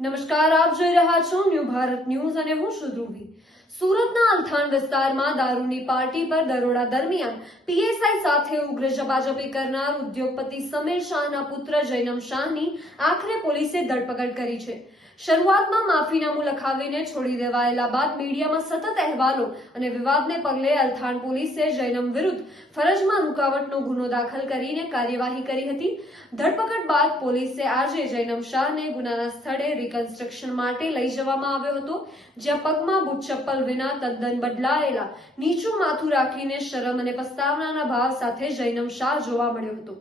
નમસ્કાર આપ જોઈ રહ્યા છો ન્યૂ ભારત ન્યૂઝ અને હું છું ધ્રુવી. સુરતના અલથાણ વિસ્તારમાં દારૂની પાર્ટી પર દરોડા દરમિયાન પીએસઆઈ સાથે ઉગ્ર જપાજપી કરનાર ઉદ્યોગપતિ સમીર શાહના પુત્ર જૈનમ શાહની આખરે પોલીસે ધરપકડ કરી છે. શરૂઆતમાં માફીનામું લખાવીને છોડી દેવાયેલા બાદ મીડિયામાં સતત અહેવાલો અને વિવાદને પગલે અલથાણ પોલીસે જૈનમ વિરુદ્ધ ફરજમાં રૂકાવટનો ગુનો દાખલ કરીને કાર્યવાહી કરી હતી. ધરપકડ બાદ પોલીસે આજે જૈનમ શાહને ગુનાના સ્થળે રિકન્સ્ટ્રક્શન માટે લઈ જવામાં આવ્યો હતો, જ્યાં પગમાં બુટ ચપ્પલ વિના તદ્દન બદલાયેલા, નીચું માથું રાખીને શરમ અને પસ્તાવનાના ભાવ સાથે જૈનમ શાહ જોવા મળ્યો હતો.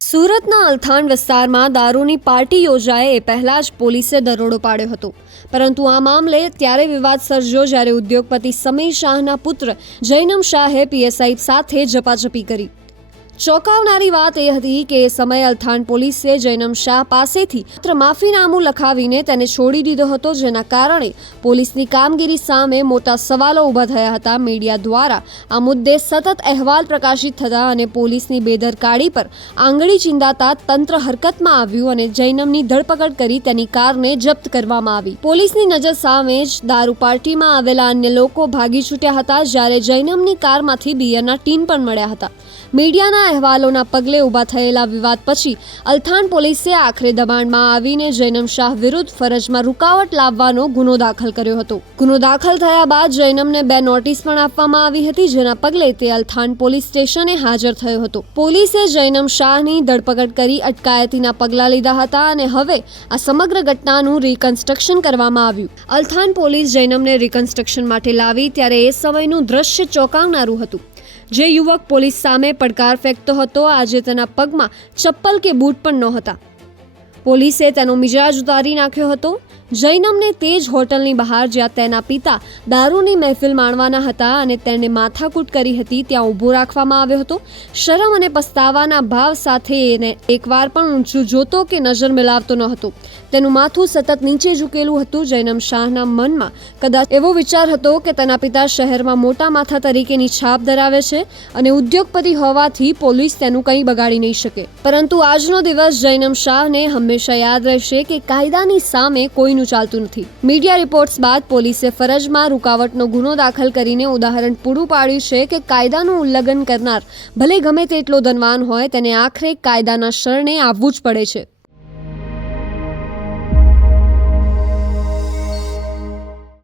સુરતના અલથાણ વિસ્તારમાં દારૂની પાર્ટી યોજાય એ પહેલા જ પોલીસે દરોડો પાડ્યો હતો. પરંતુ આ મામલે ત્યારે વિવાદ સર્જ્યો જ્યારે ઉદ્યોગપતિ સમીર શાહના પુત્ર જૈનમ શાહે પીએસઆઈ સાથે ઝપાઝપી કરી. ચોંકાવનારી વાત એ હતી કે સમયે અલથાણ પોલીસે જૈનમ શાહ પાસેથી માત્ર માફીનામું લખાવીને તેને છોડી દીધો હતો, જેના કારણે પોલીસની કામગીરી સામે મોટા સવાલો ઊભા થયા હતા. મીડિયા દ્વારા આ મુદ્દે સતત અહેવાલ પ્રકાશિત થતા અને પોલીસની બેદરકારી પર આંગળી ચિંદાતા તંત્ર હરકતમાં આવ્યું અને જૈનમની ધરપકડ કરી તેની કારને જપ્ત કરવામાં આવી. પોલીસની નજર સામે જ દારૂ પાર્ટીમાં આવેલા અન્ય લોકો ભાગી છૂટ્યા હતા, જ્યારે જૈનમની કારમાંથી બિયરના ટીન પણ મળ્યા હતા. મીડિયાના અહેવાલોના પગલે ઊભા થયેલા વિવાદ પછી અલથાણ પોલીસે આખરે દબાણમાં આવીને જૈનમ શાહ વિરુદ્ધ ફરજમાં રૂકાવટ લાવવાનો ગુનો દાખલ કર્યો હતો. ગુનો દાખલ થયા બાદ જૈનમને બે નોટિસ પણ આપવામાં આવી હતી, જેના પગલે તે અલથાણ પોલીસ સ્ટેશને હાજર થયો હતો. પોલીસે જૈનમ શાહની ધરપકડ કરી અટકાયતીના પગલાં લીધા હતા અને હવે આ સમગ્ર ઘટનાનું રિકન્સ્ટ્રક્શન કરવામાં આવ્યું. અલથાણ પોલીસ જૈનમને રિકન્સ્ટ્રક્શન માટે લાવી, ત્યારે એ સમયનું દ્રશ્ય ચોંકાવનારું હતું. જે યુવક પોલીસ સામે પડકાર ફેંકતો હતો, આજે તેના પગમાં ચપ્પલ કે બૂટ પણ નહોતા. પોલીસે તેનો મિજાજ ઉતારી નાખ્યો હતો. જૈનમને તે જ હોટલની બહાર જ્યાં તેના પિતા દારૂની મહેફિલ માણવાના હતા અને તેને માથાકૂટ કરી હતી, ત્યાં ઊભો રાખવામાં આવ્યો હતો. શરમ અને પસ્તાવાના ભાવ સાથે એને એકવાર પણ ઊંચું જોતો કે નજર મિલાવતો ન હતો. તેનું માથું સતત નીચે ઝૂકેલું હતું. જૈનમ શાહના મનમાં કદાચ એવો વિચાર હતો કે તેના પિતા શહેરમાં મોટા માથા તરીકેની છાપ ધરાવે છે અને ઉદ્યોગપતિ હોવાથી પોલીસ તેનું કંઈ બગાડી નહીં શકે. પરંતુ આજનો દિવસ જૈનમ શાહને હંમેશા યાદ રહેશે કે કાયદાની સામે કોઈનું ચાલતું નથી. મીડિયા રિપોર્ટ્સ બાદ પોલીસે ફરજમાં રૂકાવટનો ગુનો દાખલ કરીને ઉદાહરણ પૂરું પાડ્યું છે કે કાયદાનું ઉલ્લંઘન કરનાર ભલે ગમે તેટલો ધનવાન હોય, તેને આખરે કાયદાના શરણે આવવું જ પડે છે.